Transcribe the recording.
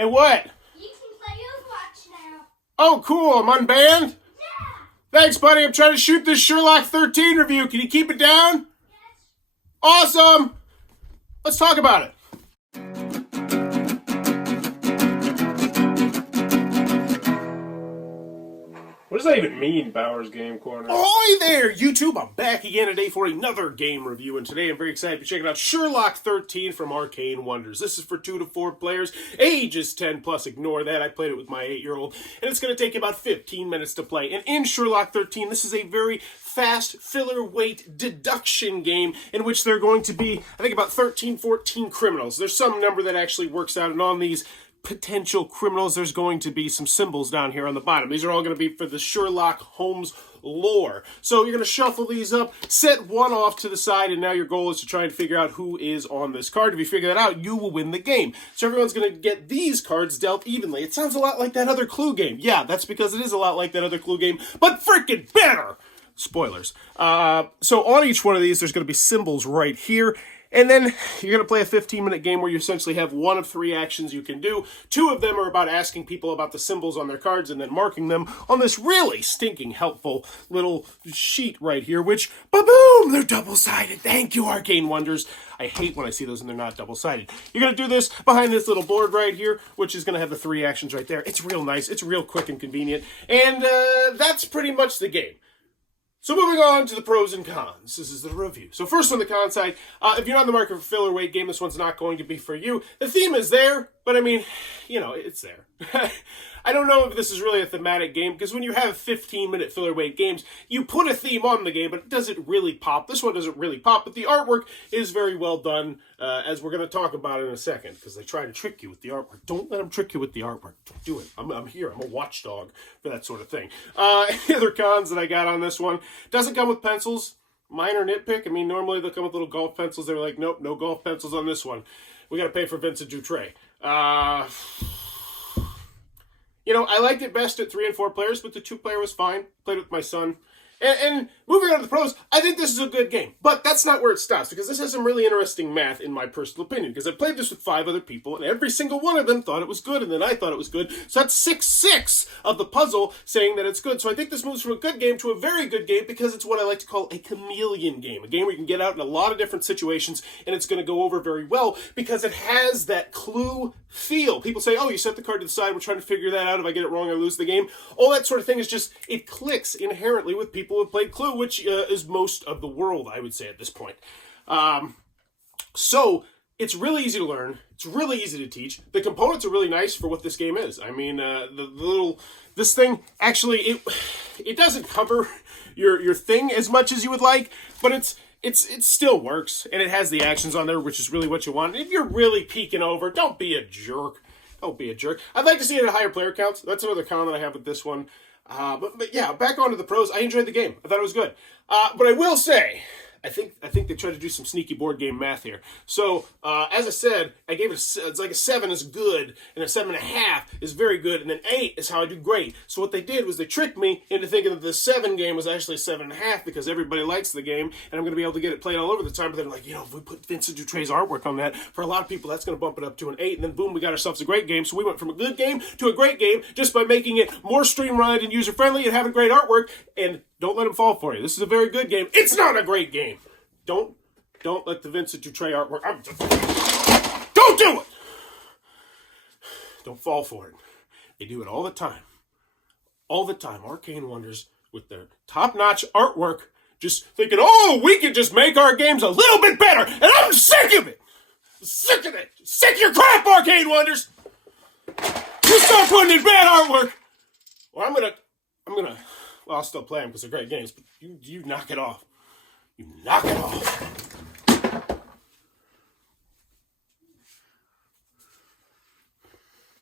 Hey, what? You can play Overwatch now. Oh, cool. I'm unbanned? Yeah. Thanks, buddy. I'm trying to shoot this Sherlock 13 review. Can you keep it down? Yes. Awesome. Let's talk about it. What does that even mean, Bowers Game Corner? Ahoy there, YouTube! I'm back again today for another game review, and today I'm very excited to be checking out Sherlock 13 from Arcane Wonders. This is for 2 to 4 players, ages 10 plus. Ignore that, I played it with my 8-year-old, and it's going to take about 15 minutes to play. And in Sherlock 13, this is a very fast, filler weight deduction game in which there are going to be, I think, about 13, 14 criminals. There's some number that actually works out, and on these potential criminals, there's going to be some symbols down here on the bottom. These are all going to be for the Sherlock Holmes lore. So you're going to shuffle these up, set one off to the side, and now your goal is to try and figure out who is on this card. If you figure that out, you will win the game. So everyone's going to get these cards dealt evenly. It sounds a lot like that other Clue game. Yeah, that's because it is a lot like that other Clue game, but freaking better! Spoilers. So on each one of these, there's going to be symbols right here. And then you're going to play a 15-minute game where you essentially have one of 3 actions you can do. 2 of them are about asking people about the symbols on their cards and then marking them on this really stinking helpful little sheet right here, which, ba-boom, they're double-sided. Thank you, Arcane Wonders. I hate when I see those and they're not double-sided. You're going to do this behind this little board right here, which is going to have the 3 actions right there. It's real nice. It's real quick and convenient. And that's pretty much the game. So moving on to the pros and cons. This is the review. So first on the con side, if you're not in the market for a filler weight game, this one's not going to be for you. The theme is there, but I mean, you know, it's there. I don't know if this is really a thematic game, because when you have 15-minute filler weight games, you put a theme on the game, but it doesn't really pop. This one doesn't really pop, but the artwork is very well done, as we're going to talk about in a second, because they try to trick you with the artwork. Don't let them trick you with the artwork. Don't do it. I'm here. I'm a watchdog for that sort of thing. Any other cons that I got on this one? Doesn't come with pencils. Minor nitpick. I mean, normally they'll come with little golf pencils. They're like, nope, no golf pencils on this one. We got to pay for Vincent Dutray. You know, I liked it best at 3 and 4 players, but the 2-player was fine. Played with my son. And moving on to the pros, I think this is a good game. But that's not where it stops, because this has some really interesting math, in my personal opinion. Because I played this with 5 other people, and every single one of them thought it was good, and then I thought it was good. So that's 6/6 of the puzzle saying that it's good. So I think this moves from a good game to a very good game, because it's what I like to call a chameleon game. A game where you can get out in a lot of different situations, and it's going to go over very well, because it has that Clue feel. People say, oh, you set the card to the side, we're trying to figure that out. If I get it wrong, I lose the game. All that sort of thing is just, it clicks inherently with people who have played Clue, which is most of the world, I would say, at this point. So it's really easy to learn. It's really easy to teach. The components are really nice for what this game is. I mean, this thing, actually, it doesn't cover your thing as much as you would like, but it still works, and it has the actions on there, which is really what you want. If you're really peeking over, don't be a jerk. Don't be a jerk. I'd like to see it at higher player counts. That's another con that I have with this one. But yeah, back onto the pros. I enjoyed the game. I thought it was good. But I will say, I think they tried to do some sneaky board game math here. So, as I said, I gave it it's like a 7 is good, and a 7.5 is very good, and then 8 is how I do great. So what they did was they tricked me into thinking that the 7 game was actually a 7.5 because everybody likes the game, and I'm going to be able to get it played all over the time. But they're like, you know, if we put Vincent Dutray's artwork on that, for a lot of people, that's going to bump it up to an 8, and then boom, we got ourselves a great game. So we went from a good game to a great game just by making it more streamlined and user-friendly and having great artwork, and don't let them fall for you. This is a very good game. It's not a great game. Don't let the Vincent Dutray artwork... Don't do it! Don't fall for it. They do it all the time. All the time. Arcane Wonders, with their top-notch artwork, just thinking, oh, we can just make our games a little bit better, and I'm sick of it! Sick of it! Sick of your crap, Arcane Wonders! You start putting in bad artwork! Well, well, I'll still play them because they're great games, but you knock it off. You knock it off.